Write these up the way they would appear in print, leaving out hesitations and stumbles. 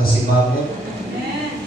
nakasimangot.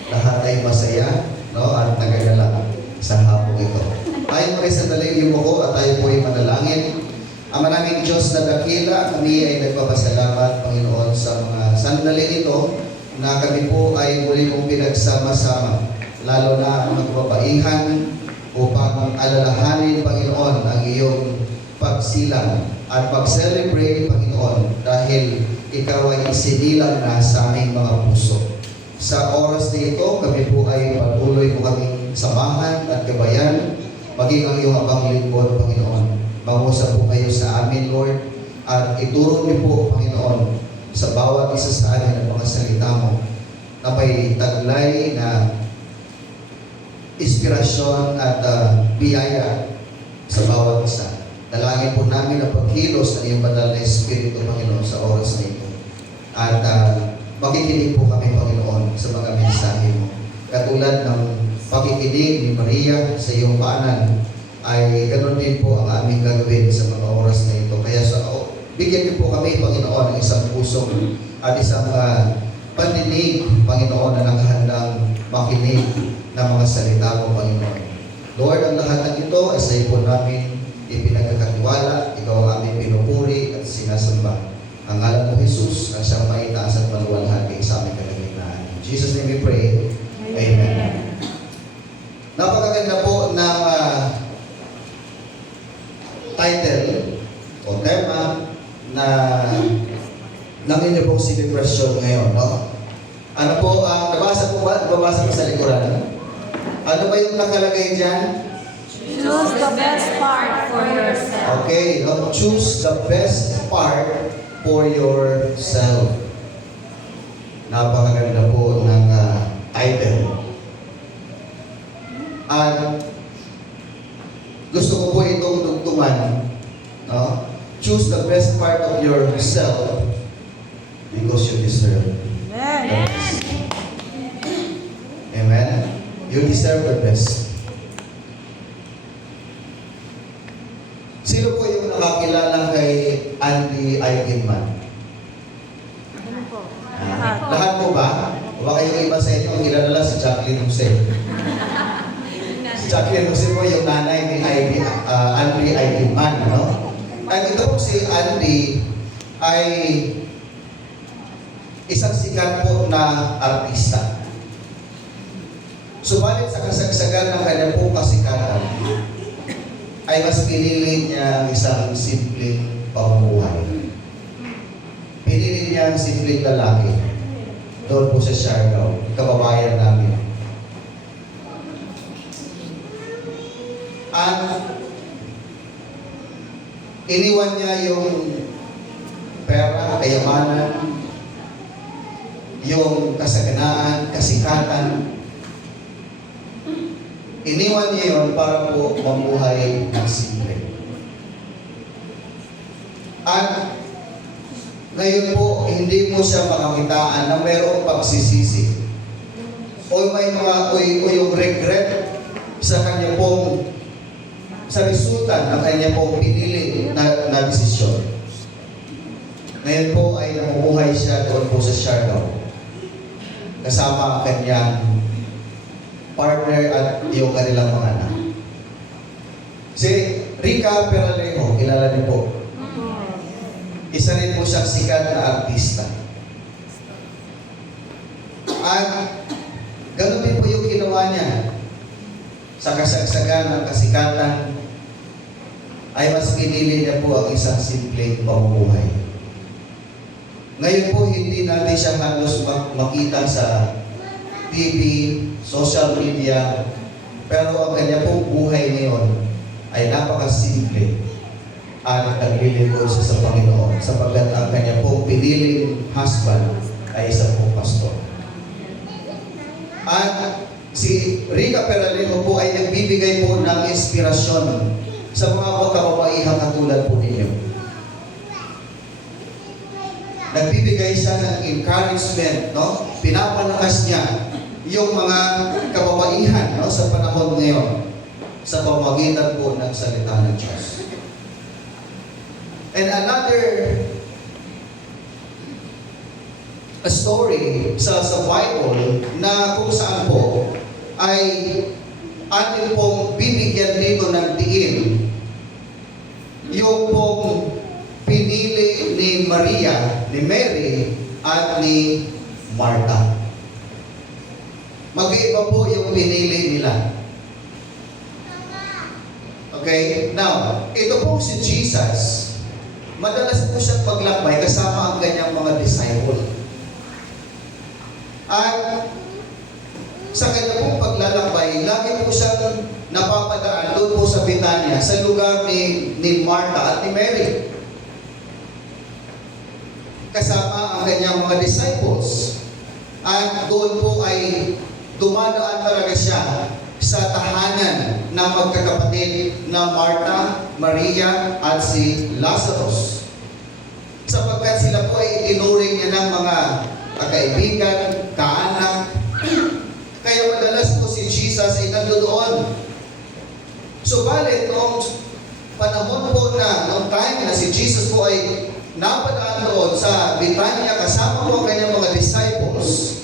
Lahat ay masaya, no? At nagagalak sa hapong ito. Tayo po rin sandali yung ko at tayo po ay manalangin. Ang maraming Diyos na dakila, kami ay nagpapasalamat, Panginoon, sa mga sandali ito na kami po ay muli mong pinagsama-sama, lalo na ang magbabaihan upang alalahanin, Panginoon, ang iyong pagsilang at pag-celebrate, Panginoon, dahil ikaw ay isinilang na sa aming mga puso. Sa oras na ito, kami po ay patuloy mo kaming samahan at gabayan, maging ang iyong abang lingkod, Panginoon. Mangusap po kayo sa amin, Lord, at ituro niyo po, Panginoon, sa bawat isa sa amin ang mga salita mo na may taglay na inspirasyon at biyaya sa bawat isa. Dalangin po namin ang pagkilos ng iyong banal na Espiritu, Panginoon, sa oras na ito. At makikinig po kami, Panginoon, sa mga mensahe mo. Katulad ng pakikinig ni Maria sa iyong paanan, ay ganoon din po ang aming gagawin sa mga oras na ito. Kaya bigyan niyo po kami, Panginoon, ng isang puso at isang pandinig, Panginoon, na nakahandang makinig ng mga salita mo, Panginoon. Lord, ang lahat ng ito ay sa iyo po namin ipinagkakatiwala. Ikaw ang aming pinupuri at sinasamba. Ang ngalan mo, Jesus, ang siyang maitaas at maluwalhati sa aming kalagitnaan. In Jesus' name we pray. Amen. Napakaganda po ng title o tema na ng inyo pong celebration ngayon, no? Ano po, nabasa po ba? Nabasa po sa likuran? Ano ba yung nakalagay dyan? Choose the best part for yourself. Okay, no? Choose the best part for yourself. Napakaganda po ng title. At gusto ko po itong tugtungan, no? Choose the best part of yourself because you deserve the best. Amen? You deserve the best. Sino po yung nakakilala kay Andy Eigenman? Lahat po ba? Baka yung iba sa inyo ang kilala si Jacqueline Jose. Si Jacqueline Jose po yung nanay ni Andy Eigenman, no? At ito po si Andy ay isang sikat po na artista. Subalit sa kasagsagan ng kanyang pong kasikatan, ay mas pinili niya ang isang simpleng pamumuhay. Pinili niya ang simpleng lalaki. Doon po sa Siargao, kababayan namin. At iniwan niya yung pera, kayamanan, yung kasaganaan, kasikatan. Iniwan niya yun para po mamuhay ng simple. At ngayon po, hindi mo siya makakitaan na mayroong pagsisisi o may o yung regret sa kanya pong sa resulta ng kanya pong pinili na desisyon. Ngayon po ay namumuhay siya doon po sa Siargao kasama ang kanyang partner at yung kanilang mga anak. Si Rica Peralejo, kilala niyo po. Isa rin po siyang sikat na artista. At ganoon din po yung ginawa niya. Sa kasagsagan ng kasikatan, ay mas pinili niya po ang isang simpleng pamumuhay. Ngayon po, hindi natin siya halos makita sa TV, social media, pero ang kanya pong buhay ngayon ay napakasimple at naglilingkod siya sa Panginoon sapagkat ang kanya pong piniling husband ay isang pong pastor. At si Rica Peralejo po ay nagbibigay po ng inspirasyon sa mga kababaihang katulad po ninyo. Nagbibigay siya ng encouragement, no? Pinapalakas niya yung mga kababaihan, no, sa panahon ngayon sa pamamagitan po ng salita ng Diyos. And another a story sa Bible na kung saan po ay atin pong bibigyan dito ng diin yung pong pinili ni Maria, ni Mary, at ni Martha. Mag-iiba po yung pinili nila. Okay? Now, ito pong si Jesus, madalas po siyang maglakbay kasama ang kanyang mga disciple. At sa kanya pong paglalakbay, lagi po siyang napapadaan doon po sa Betania, sa lugar ni Martha at ni Mary. Kasama ang kanyang mga disciples. At doon po ay dumadaan talaga siya sa tahanan ng magkakapatid na Martha, Maria, at si Lazarus. Sapagkat sila po ay itinuring niya ng mga kaibigan, kaanak. Kaya madalas po si Jesus ay nandoon. Subalit, noong panahon po noong time na si Jesus po ay napadaan doon sa Betania kasama po ang kanyang mga disciples,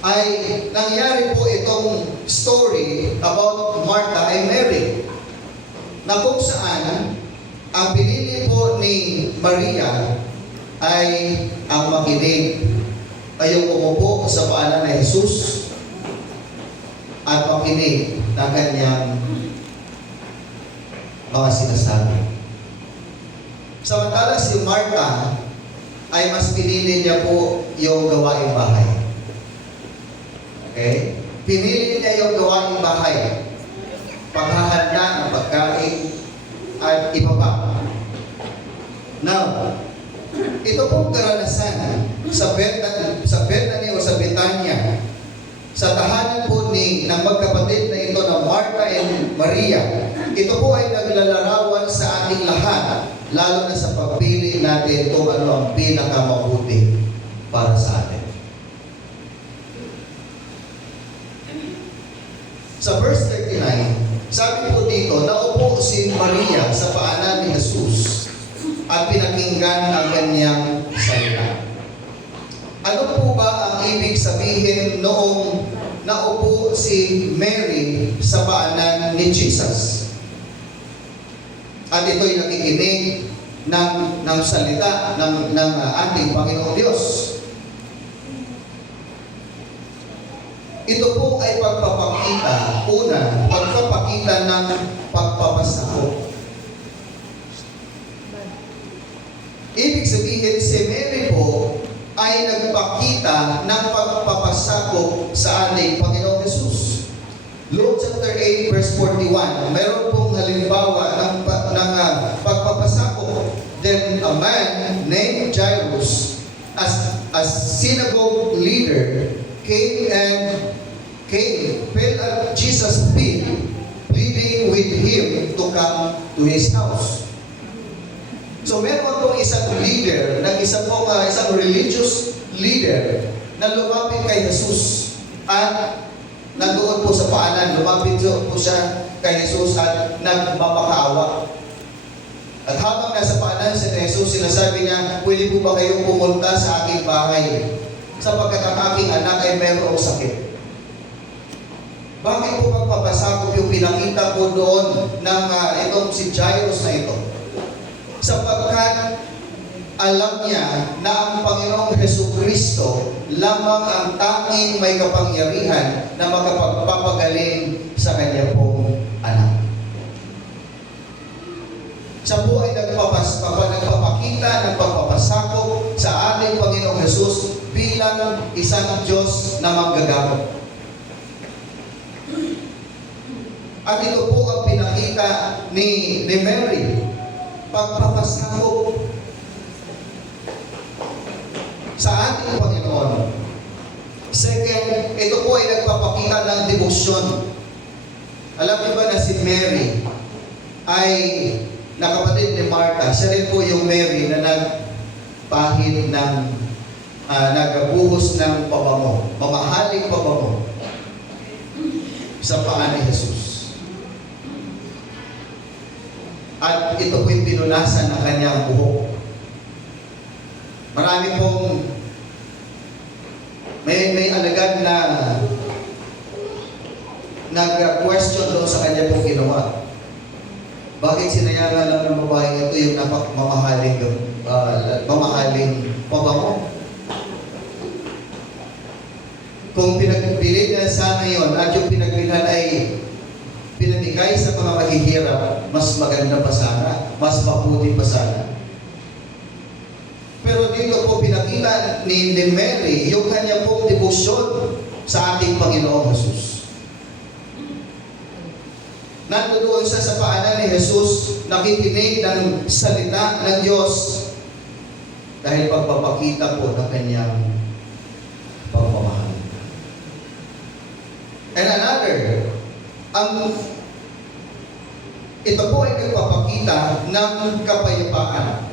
ay nangyari po itong story about Martha and Mary, na kung saan ang pinili po ni Maria ay ang makinig, ay yung umupo sa paanan ni Jesus at makinig ng kanyang mga sinasabi. Samantala si Martha ay mas pinili niya po yung gawaing bahay. Okay? Pinili niya yung gawaing bahay. Paghahanda ng pagkain at iba pa. Now, ito pong karanasan sa Bethany o sa Betania, sa tahanan po ng magkapatid na ito na Martha and Maria, ito po ay naglalarawan sa ating lahat, lalo na sa pagpili natin kung ano ang pinakamabuti para sa atin. Sa verse 39, sabi po dito, naupo si Maria sa paanan ni Jesus at pinakinggan ang kanyang salita. Ano po ba ang ibig sabihin noong naupo si Mary sa paanan ni Jesus? At ito'y nakikinig ng salita ng ating Panginoong Diyos. Ito po ay pagpapakita, pagpapakita ng pagpapasakop. Ibig sabihin, si Mary po ay nagpakita ng pagpapasakop sa ating Panginoong Jesus. Luke chapter 8 verse 41, meron pong halimbawa ng pagpapasakop. Then a man named Jairus, as synagogue leader, fell at Jesus' feet, pleading with him to come to his house. So meron pong isang leader, isang religious leader na lumapit kay Jesus at nandoon po sa paanan, lumapit po siya kay Jesus at nagmapakaawa. At habang nasa paanan si Jesus, sinasabi niya, pwede po ba kayong pumunta sa aking bahay sapagkat ang aking anak ay mayroong sakit? Bakit po pagpapasakop yung pinakita po doon ng itong si Jairus na ito? Sapagkat alam niya na ang Panginoong Jesucristo lamang ang tanging may kapangyarihan na makapagpapagaling sa kanya pong anak. Siya po ay nagpapakita ng pagpapasakop sa ating Panginoong Jesus bilang isang Diyos na manggagamot. At ito po ang pinakita ni Mary, pagpapasakop sa ating Panginoon. Second, ito po ay nagpapakita ng debosyon. Alam niyo ba na si Mary ay nakapatid ni Martha? Siya rin po yung Mary na nagpahid ng nagabuhos ng pabango, mamahaling pabango sa paa ni Jesus. At ito po'y pinunasan ng kanyang buhok. Marami pong may alagad na nag-question doon sa kanya pong ginawa. Bakit sinayangan lang ng babae ito yung mamahaling pabango? Kung pinagpilit niya sana yon at yung pinagbilhan ay pinamigay sa mga mahihirap, mas maganda pa sana, mas mabuti pa sana. Pero dito po pinakita ni Mary yung kanya pong debosyon sa ating Panginoong Jesus. Nandoon siya sa paanan ni Jesus, nakikinig ng salita ng Diyos dahil pagpapakita po ng kanyang pagmamahal. And another, ito po ay nagpapakita ng kapayapaan.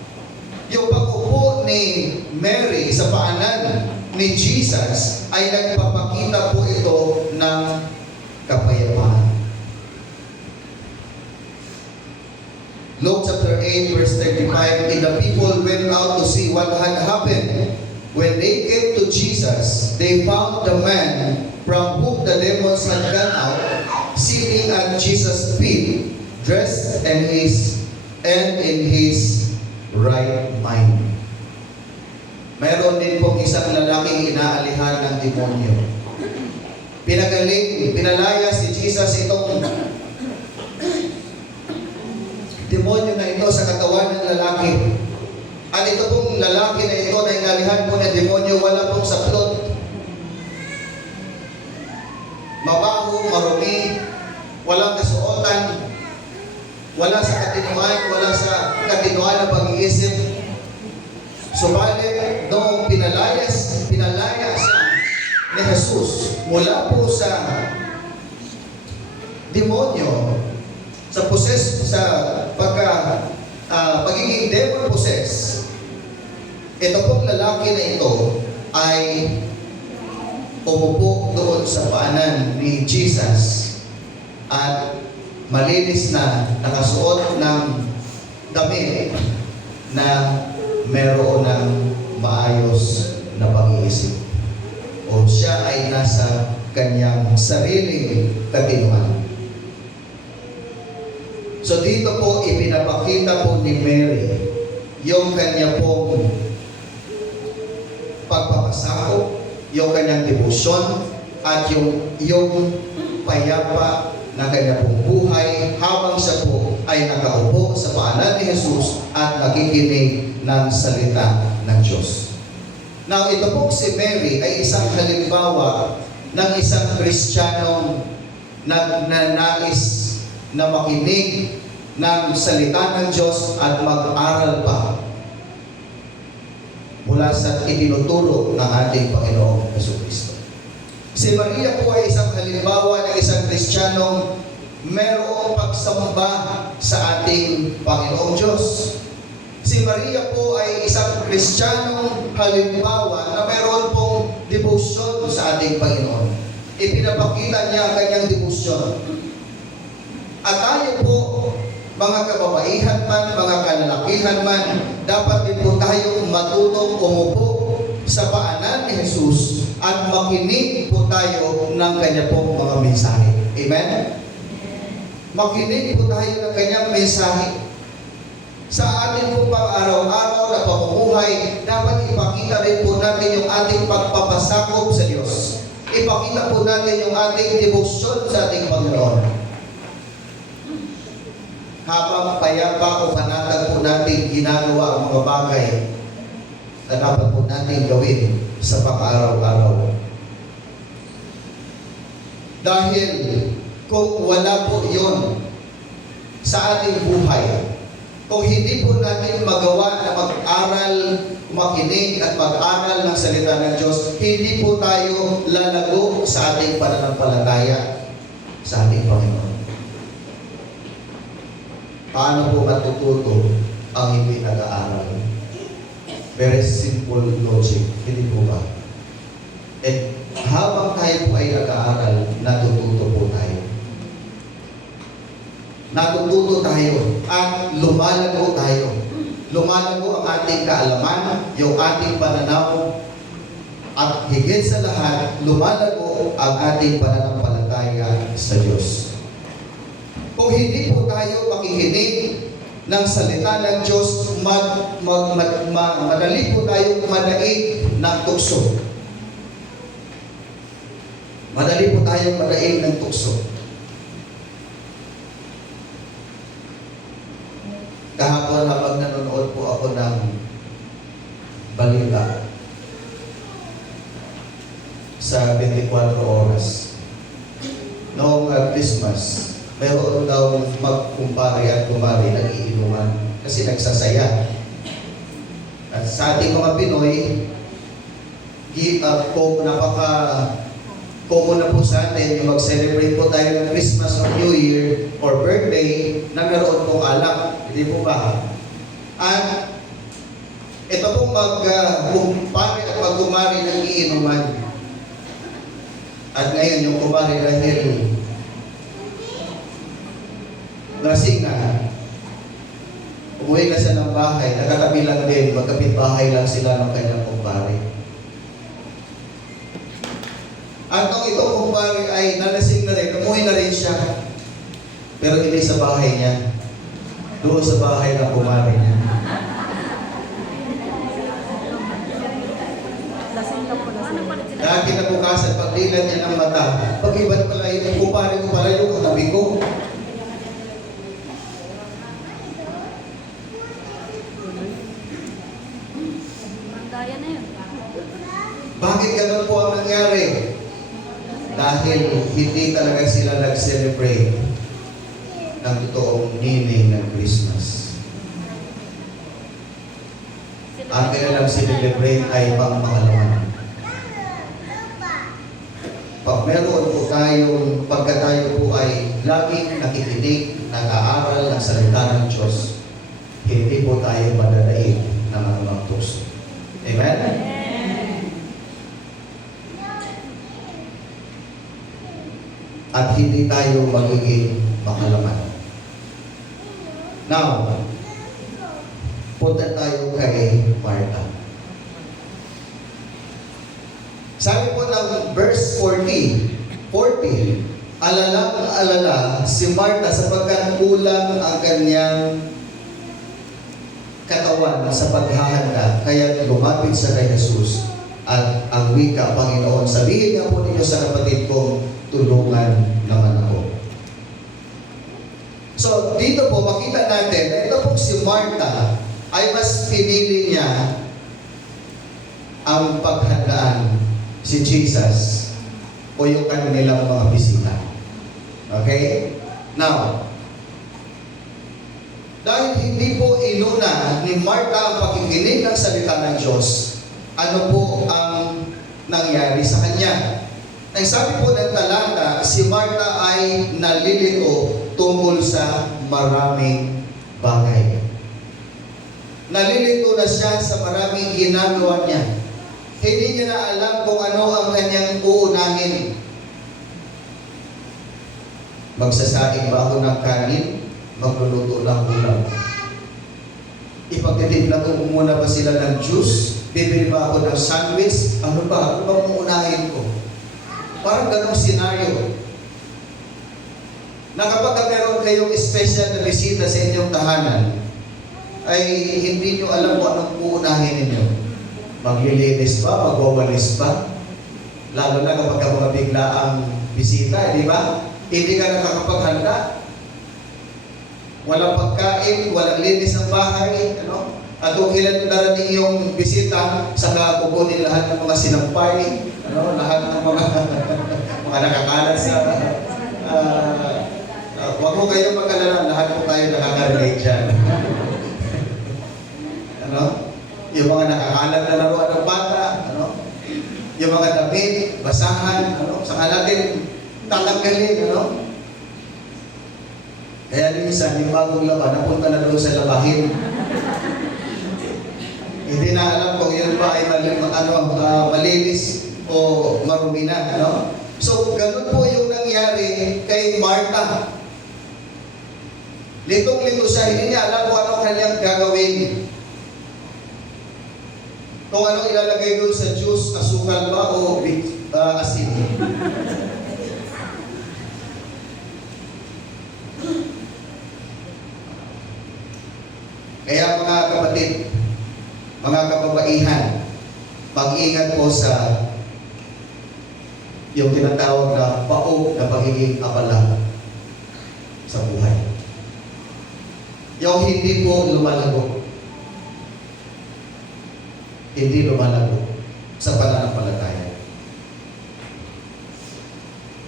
Yung pag-upo ni Mary sa paanan ni Jesus ay nagpapakita po ito ng kapayapaan. Luke chapter 8 verse 35, and the people went out to see what had happened. When they came to Jesus, they found the man from whom the demons had gone out, sitting at Jesus' feet, dressed and in his right mind. Mayroon din pong isang lalaking inaalihan ng demonyo. Pinalaya si Jesus itong demonyo na ito sa katawan ng lalaki. At ito pong lalaki na ito na inalihan po ng demonyo, wala pong saplot. Mabaho, marumi, walang kasuotan, wala sa katinuan, wala sa katinuan ng pag-iisip. Subalit, noong pinalaya siya ni Jesus mula po sa demonyo, sa pagiging demon possess, ito pong lalaki na ito ay umupo doon sa paanan ni Jesus at malinis na nakasuot ng damit na meron ng maayos na pag-iisip o siya ay nasa kanyang sariling katinuan. So dito po ipinapakita po ni Mary yung kanya pong pagpapasakop, yung kanyang debosyon at yung payapa na kanya pong buhay habang siya po ay nakaupo sa paanan ni Jesus at nakikinig ng salita ng Diyos. Now, ito po si Mary ay isang halimbawa ng isang Kristiyanong nais na makinig ng salita ng Diyos at mag-aral pa mula sa itinuturo ng ating Panginoong Jesucristo. Si Maria po ay isang halimbawa ng isang Kristiyanong mayroong pagsamba sa ating Panginoong Diyos. Si Maria po ay isang Kristiyanong halimbawa na mayroon pong debosyon sa ating Panginoon. Ipinapakita niya ang kanyang debosyon. At tayo po, mga kababaihan man, mga kalalakihan man, dapat din po tayong matutong umupo sa paanan ni Jesus at makinig po tayo ng kanya pong mga mensahe. Amen? Makinig po tayo ng kanyang mensahe. Sa ating pong pang-araw-araw na pamumuhay, dapat ipakita rin po natin yung ating pagpapasakop sa Diyos. Ipakita po natin yung ating debosyon sa ating Panginoon. Habang payapa o panatag po natin ginagawa ang mga bagay na dapat po natin gawin sa pang-araw-araw. Dahil kung wala po yon sa ating buhay, kung hindi po natin magawa na mag-aral, makinig at mag-aral ng salita ng Diyos, hindi po tayo lalago sa ating pananampalataya sa ating Panginoon. Paano po matututo ang hindi nag-aaral? Very simple logic, hindi po ba? At habang tayo po ay nag-aaral, natututo po tayo. natututo tayo at lumalago tayo. Lumalago ang ating kaalaman, yung ating pananaw, at higit sa lahat, lumalago ang ating pananampalataya sa Diyos. Kung hindi po tayo makikinig ng salita ng Diyos, madali po tayong madaig ng tukso. Madali po tayong madaig ng tukso. Kahapon habang nanonood po ako ng balita sa 24 oras, noong Christmas, mayroon daw magkumpare at kumari nag-iinuman kasi nagsasaya. At sa ating mga Pinoy, napaka-common na po sa atin yung mag-celebrate po tayo ng Christmas or New Year or birthday na meron pong alak. Hindi po ba? At ito pong magkumpare at magkumari nag-iinuman. At ngayon yung kumari dahil lasing na, umuwi na siya ng bahay, nakatabi lang din, magkapit-bahay lang sila ng kanyang kumpare. At nung itong kumpare ay nalasing na rin, umuwi na rin siya. Pero hindi sa bahay niya, doon sa bahay ng kumare niya. Dahil kinabukasan, pagdilan niya ng mata, pag-iban pala yung kumpare ko pala yung katabi ko. Bakit ganun po ang nangyari? Dahil hindi talaga sila nag-celebrate ng totoong meaning ng Christmas. Ang kanilang celebrate ay pangpangalaman. Pag meron po tayong, pagka tayo po ay laging nakikinig, nag-aaral ng salita ng Diyos, hindi po tayo madadaig ng mga puso. Amen? At hindi tayo magiging makalaman. Now, punta tayo kay Martha. Sabi po ng verse 40, alala si Martha sapagkat kulang ang kanyang katawan sa paghahanda, kaya lumapit siya kay Jesus at ang wika, Panginoon, sabihin nga po ninyo sa kapatid kong tulungan naman ako. So, dito po makita natin na ito po si Martha ay mas pinili niya ang paghandaan si Jesus o yung kanilang mga bisita. Okay? Now, dahil hindi po inuna ni Martha ang pakikinig ng salita ng Diyos, ano po ang nangyari sa kanya? Ang sabi po ng talata, si Martha ay nalilito tungkol sa maraming bagay. Nalilito na siya sa maraming ginagawa niya. Hindi niya na alam kung ano ang kanyang uunahin. Magsasaing ba ako ng kanin? Magluluto lang ulam. Ipagtitimpla ko muna ba sila ng juice? Bibili ba ako ng sandwich? Ano ba? Ano bang uunahin ko? Parang ganong senaryo. Na kapag meron kayong special na bisita sa inyong tahanan, ay hindi nyo alam kung anong uunahin ninyo. Maglilinis ba? Magwawalis ba? Lalo na kapag mga biglaang bisita, di ba? Hindi ka nakakapaghanda. Walang pagkain, walang linis ng bahay, ano? At kung ilan darating yung bisita, saka kukunin lahat ng mga sinampay, ano? Lahat ng mga mga nakakalat sa wag mo kayong mag-alala, lahat po tayo nakaka-relate dyan. Ano? Yung mga nakakalat na laruan ng bata, ano? Yung mga damit, basahan, ano? Saka natin tatanggalin, ano? Kaya minsan, yung bagong laban, napunta na doon sa labahin. Hindi na alam kung yun ba ay malinis o marumi na, ano? So, ganun po yung nangyari kay Martha. Litong-lito siya, hindi niya alam kung ano kanyang gagawin. Kung ano ilalagay doon sa juice, asukal ba o asin. Kaya mga kapatid, mga kababaihan, mag-ingat po sa yung tinatawag na paog na pagiging abala sa buhay. Yung hindi po lumalago. Hindi lumalago sa pananampalataya.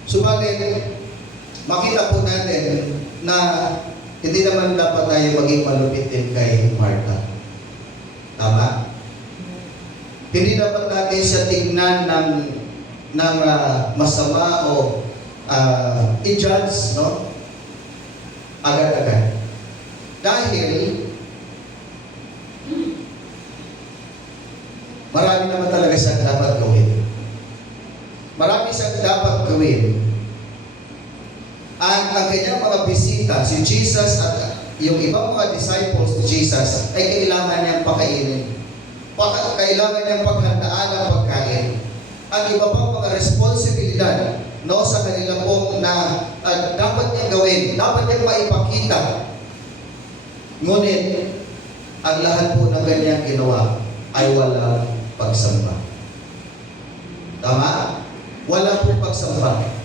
Subalit, makita po natin na hindi naman dapat tayo maging malupit din kay Martha. Tama? Hindi dapat natin siya tingnan ng masama o i-judge, no? Agad-agad. Dahil marami naman talaga siyang dapat gawin. Marami siyang dapat gawin. At ang kanyang mga bisita, si Jesus at yung ibang mga disciples ni Jesus ay kailangan niyang pakainin. Kailangan niyang paghandaan ang pagkain. At iba pang mga responsibilidad, no, sa kanila pong na dapat niyang gawin, dapat niyang maipakita. Ngunit, ang lahat po ng kanyang ginawa ay walang pagsamba. Tama? Wala po pagsamba.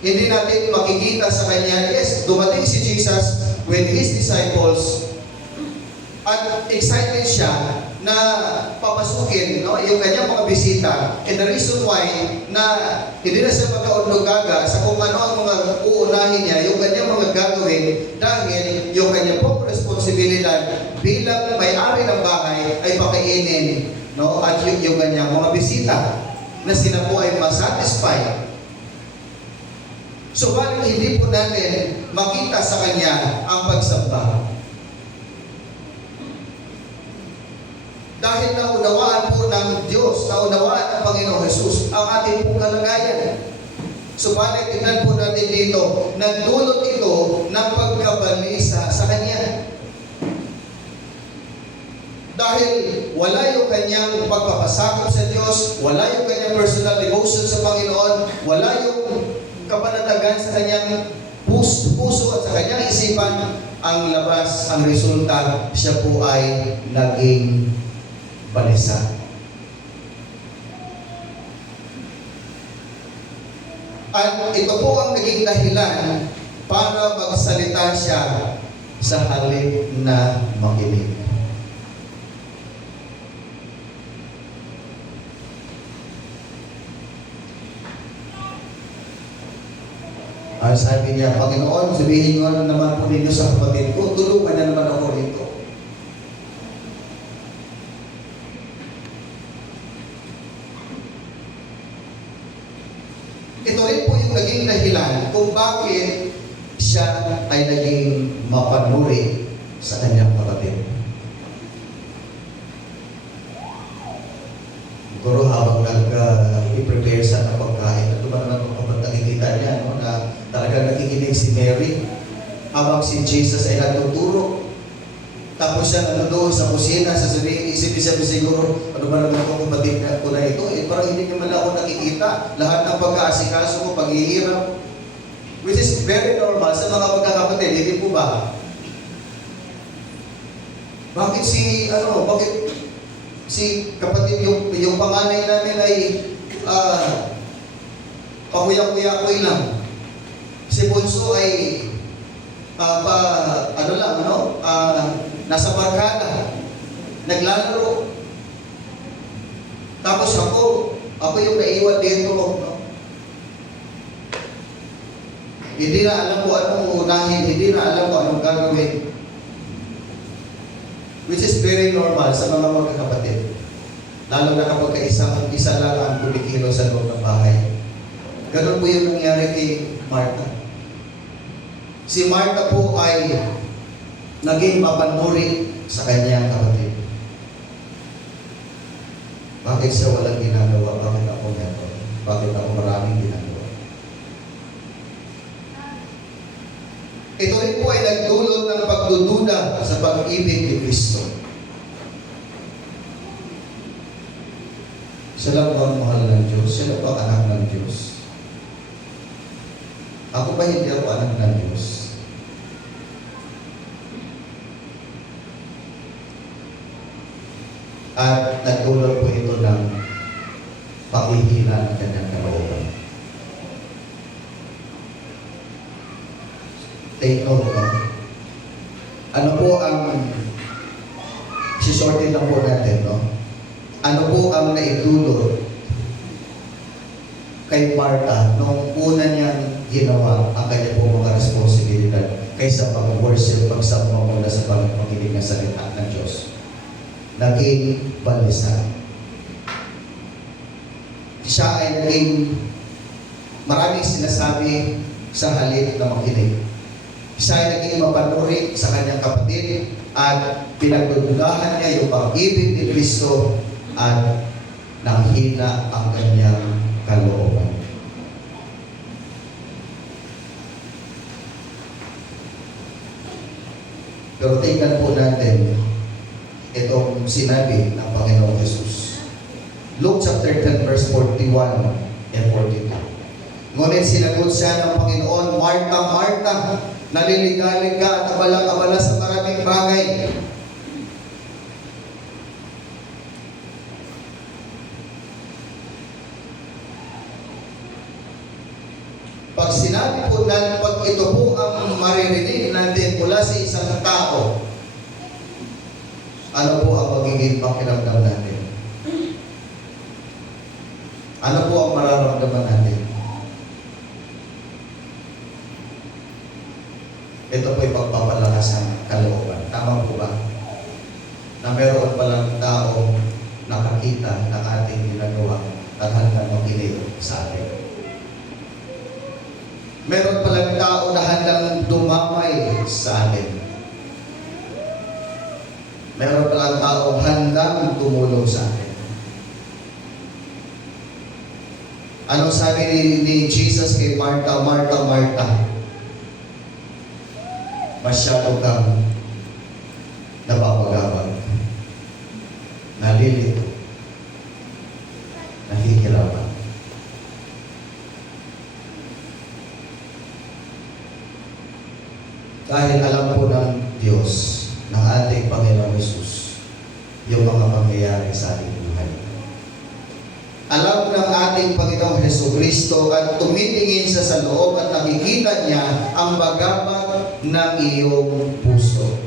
Hindi natin makikita sa kanya, yes, dumating si Jesus with His disciples at excited siya na papasukin, no, yung kanyang mga bisita. And the reason why na hindi na siya magkaunlogaga sa kung ano ang mga uunahin niya, yung kanyang mga gagawin, dahil yung kanyang pong responsibilidad bilang may-ari ng bahay ay pakainin, no, at yung kanyang mga bisita na sila po ay masatisfy. So, bakit hindi po natin makita sa kanya ang pagsamba? Dahil naunawaan po ng Diyos, naunawaan ng Panginoong Jesus ang ating pong kalagayan. Subalit, tingnan po natin dito, nagdulot ito ng pagkabalisa sa Kanya. Dahil wala yung kanyang pagpapasakop sa Diyos, wala yung kanyang personal devotion sa Panginoon, wala yung kapanatagan sa kanyang puso at sa kanyang isipan, ang labas, ang resulta, siya po ay naging balisa. At ito po ang naging dahilan para magsalita siya sa halip na makinig. Sabi niya, Panginoon, sabihin nyo naman po ninyo sa kapatid ko, tulungan na naman ako rito. Ito rin po yung naging dahilan kung bakit siya ay naging mapanuri sa kanyang kapatid. Siguro habang nag-i-prepare sa pagkain, ito ba naman kung nakikita niya, no, na talagang nakikinig si Mary habang si Jesus ay nagtuturo. Tapos siya nanonood sa kusina, sasabihin, isip-isip siguro, ano ba naman ako kapatid ko na ito? Parang hindi naman ako nakikita. Lahat ng pagkaasikaso ko, paghihirap, which is very normal sa mga magkakapatid, hindi po ba? Bakit si kapatid, yung panganay namin ay pakuya-kuya-kuy lang. Si Bunso ay nasa barkada, naglalaro. Tapos ako yung naiwan dito. No? Hindi na alam ko anong unahin, hindi na alam ko anong gagawin. Which is very normal sa mga magkakapatid. Lalo na kapag isa lang ang kumikilo sa loob ng bahay. Ganun po yung nangyari kay Martha. Si Martha po ay naging mapanuri sa kanyang kapatid. Bakit siya walang ginagawa? Bakit ako meron? Bakit ako maraming ginagawa? Ito rin po ay nagdulot ng pagdududa sa pag-ibig ni Kristo. Sila ba ang mahal ng Diyos? Sila ba anak ng Diyos? Ako ba hindi ako anak ng Diyos? At nagdulot po ito ng pangihina ng kanyang kalooban. Take note, no? Ano po ang sisortin lang po natin, no? Ano po ang naidulot kay Martha nung una niyang ginawa ang kanya po mga responsibilidad kaysa pag-worship, pagsama mula sa pagpakinig ng salita ng Diyos? Naging balisa. Siya ay naging maraming sinasabi sa halip na makinig. Siya ay naging mapanuri sa kanyang kapatid at pinagdududahan niya yung pag-ibig ni Kristo at nanghina ang kanyang kalooban. Pero tingnan po natin itong sinabi ng Panginoong Jesus. Luke chapter 10 verse 41 and 42. Ngunit sinagot siya ng Panginoon, Marta, Marta, naliligalig ka at abala-abala sa maraming bagay. Pag sinabi po natin, pag ito po ang maririnig natin mula sa isang tao, ano po ang magiging pakiramdam natin? Ano po ang mararamdaman natin? Ito po ay pagpapalakas ng kalooban. Tama po ba? Na meron palang tao nakakita ng ating ginagawa at hanggang makinig sa atin. Meron palang tao na handang dumamay sa atin. Meron palang tao handang tumulong sa atin. Anong sabi ni Jesus kay Martha? Martha, Martha, masyado kang napapagabag, nalilito, nahihirapan. Dahil alam po ng Diyos, ng ating Panginoong Jesus, yung mga pangyayari sa ating buhay. Alam ng ating Panginoong Jesucristo at tumitingin siya sa loob at nakikita niya ang bagabag ng iyong puso.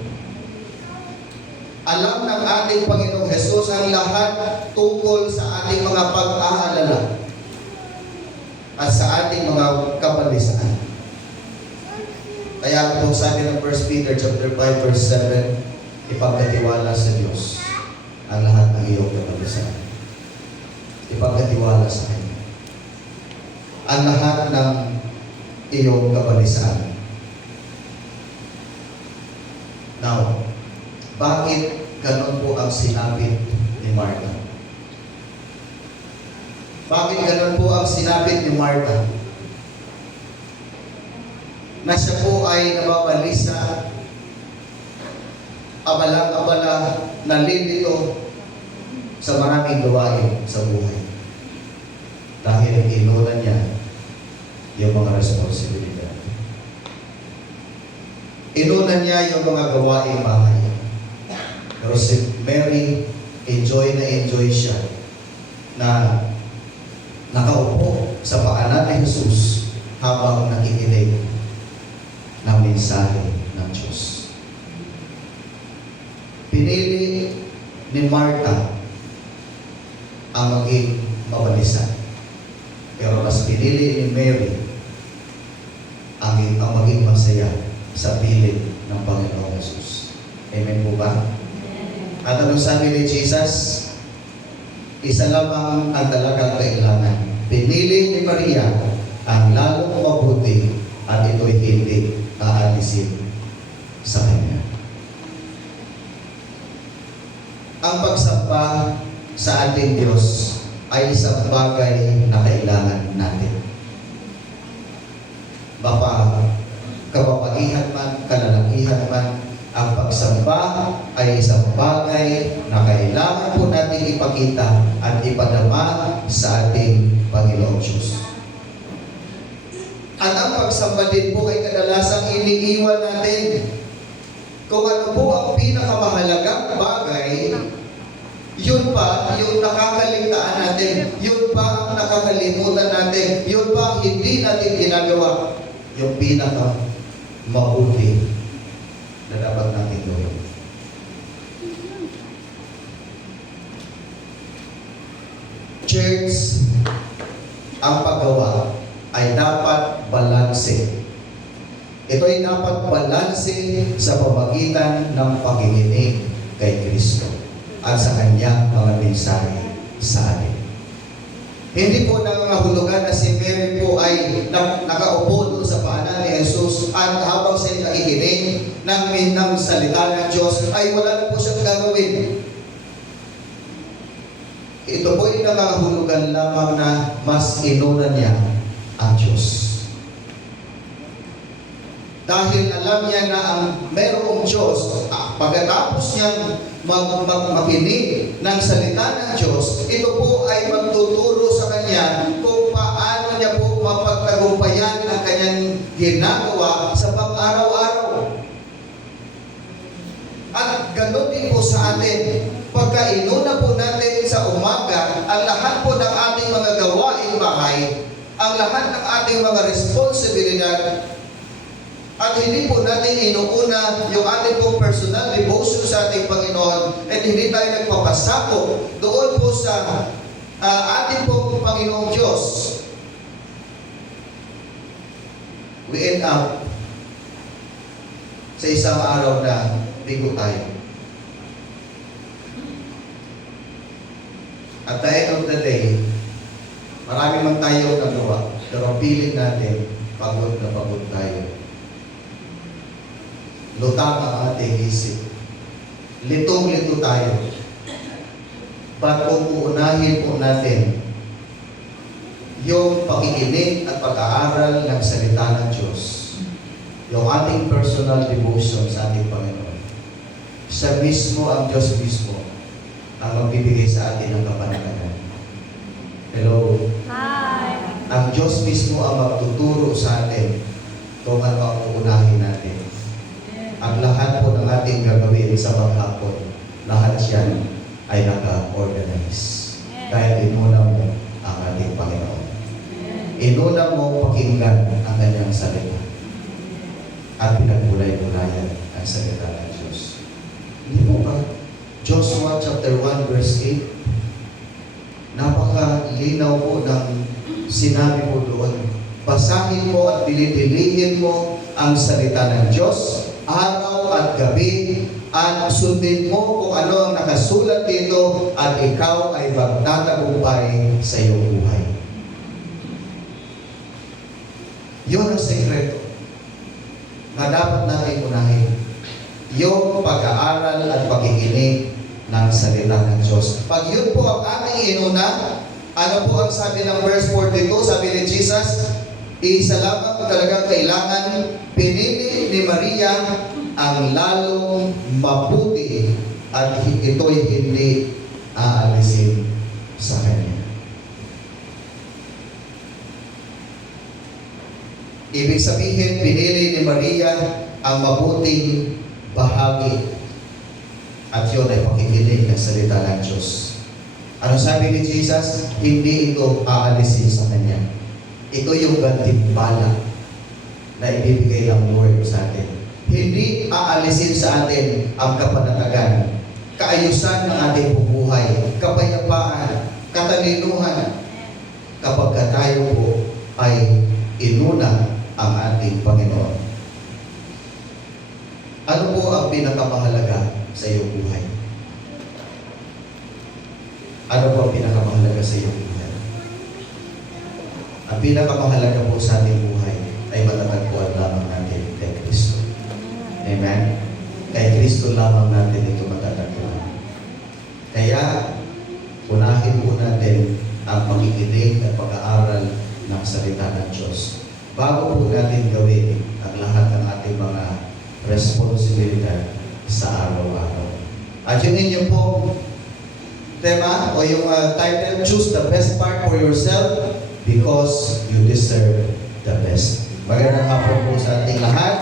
Alam ng ating Panginoong Jesus ang lahat tungkol sa ating mga pag-aalala at sa ating mga kabalisaan. Kaya po sabi ng 1 Peter chapter 5 verse 7, ipagkatiwala sa Diyos ang lahat ng iyong kabalisaan. Ipagkatiwala sa Kanya ang lahat ng iyong kabalisaan. Now, bakit ganon po ang sinabi ni Martha? Bakit ganon po ang sinabi ni Martha? Na siya po ay nababalisa, abala-abala, nalilito sa maraming gawain sa buhay. Dahil inulan niya yung mga responsibilidad. Inulan niya yung mga gawain bahay. Pero si Mary, enjoy siya na nakaupo sa paanan ni Jesus habang nakikinig ng mensahe ng Diyos. Pinili ni Martha ang maging mabalisa. Pero mas pinili ni Mary ang maging masaya sa piling ng Panginoong Jesus. Amen po ba? At anong sabi ni Jesus? Isa lamang ang talagang kailangan. Pinili ni Maria ang lalong mabuti at ito'y hindi aalisin sa Kanya. Ang pagsamba sa ating Diyos ay isang bagay na kailangan natin. Baka kababagihan man ay isang bagay na kailangan po natin ipakita at ipadama sa ating Panginoong Diyos. At ang pagsamba din po ay kadalasang iniiwan natin. Kung ano po ang pinakamahalagang bagay, yun pa yung nakakaligtaan natin, yun pa ang nakakalimutan natin, yun pa ang hindi natin ginagawa, yung pinaka mabuti na dapat natin gawin. Church, ang paggawa ay dapat balanse. Ito ay dapat balanse sa pamagitan ng pakikinig kay Kristo at sa Kanyang mga mensahe sa atin. Hindi po nangangahulugan na si Mary po ay nakaupo doon sa paanan ni Jesus at habang siya nakikinig ng salita ng Diyos ay wala na po siyang gagawin. Ito po ay nangangahulugan lamang na mas inuna niya ang Diyos. Dahil alam niya na ang merong Diyos, pagkatapos niyang makinig ng salita ng Diyos, ito po ay magtuturo sa kanya kung paano niya po mapagtagumpayan ang kanyang ginagawa sa pang-araw-araw. At ganoon din po sa atin. Pagka inuna po natin sa umaga, ang lahat po ng ating mga gawaing bahay, ang lahat ng ating mga responsibilidad, at hindi po natin inuuna yung ating pong personal devotion sa ating Panginoon at hindi tayo nagpapasako doon po sa ating pong Panginoong Diyos, we end up sa isang araw na bigo tayo. At the end of the day, marami man tayo nagawa, pero ang feeling natin, pagod na pagod tayo. Lutang ang ating isip. Litong-lito tayo. Ba't kung uunahin po natin yung pakikinig at pag-aaral ng salita ng Diyos, yung ating personal devotion sa ating Panginoon, siya mismo, ang Diyos mismo, ang magbibigay sa atin ng kapanatagan. Hello? Hi! Ang Diyos mismo ang magtuturo sa atin kung ano ang uunahin natin. Ang lahat po ng ating gagawin sa maghapon, lahat yan ay naka-organize. Dahil inuna mo ang ating Panginoon. Inuna mo pakinggan ang kanyang salita. At pinagbulay-bulayan ang salita ng Diyos. Hindi po ba? Joshua chapter 1 verse 8. Napakalinaw po ng sinabi po doon. Basahin mo at dilidilihin mo ang salita ng Diyos araw at gabi, at sundin mo kung ano ang nakasulat dito, at ikaw ay magtatagumpay sa iyong buhay. Yun ang sekreto na dapat natin unahin. Yung pag-aaral at pakikinig ng salita ng Diyos. Pag yun po ang ating inuna, ano po ang sabi ng verse 42? Sabi ni Jesus, isa lamang talagang kailangan, pinili ni Maria ang lalong mabuti at ito'y hindi aalisin sa kanya. Ibig sabihin, pinili ni Maria ang mabuting bahagi at yun ay pakikinig ng salita ng Diyos. Ano sabi ni Jesus? Hindi ito aalisin sa kanya. Ito yung gantimpala na ibibigay ng Lord sa atin. Hindi aalisin sa atin ang kapanatagan, kaayusan ng ating buhay, kapayapaan, katalinuhan, kapag tayo po ay inuna ang ating Panginoon. Ano po ang pinakamahalaga sa iyong buhay? Ano po ang pinakamahalaga sa iyong buhay? Ang pinakamahalaga po sa ating buhay ay matatagpuan lamang natin kay Kristo. Amen? Kay Kristo lamang natin ito matatagpuan. Kaya, unahin po natin ang pakikinig at pag-aaral ng salita ng Diyos. Bago po natin gawin ang lahat ng ating mga responsibilidad sa araw-araw. At yun inyo pong tema o yung title, Choose the Best Part for Yourself because you deserve the best. Magandang hapon po sa ating lahat.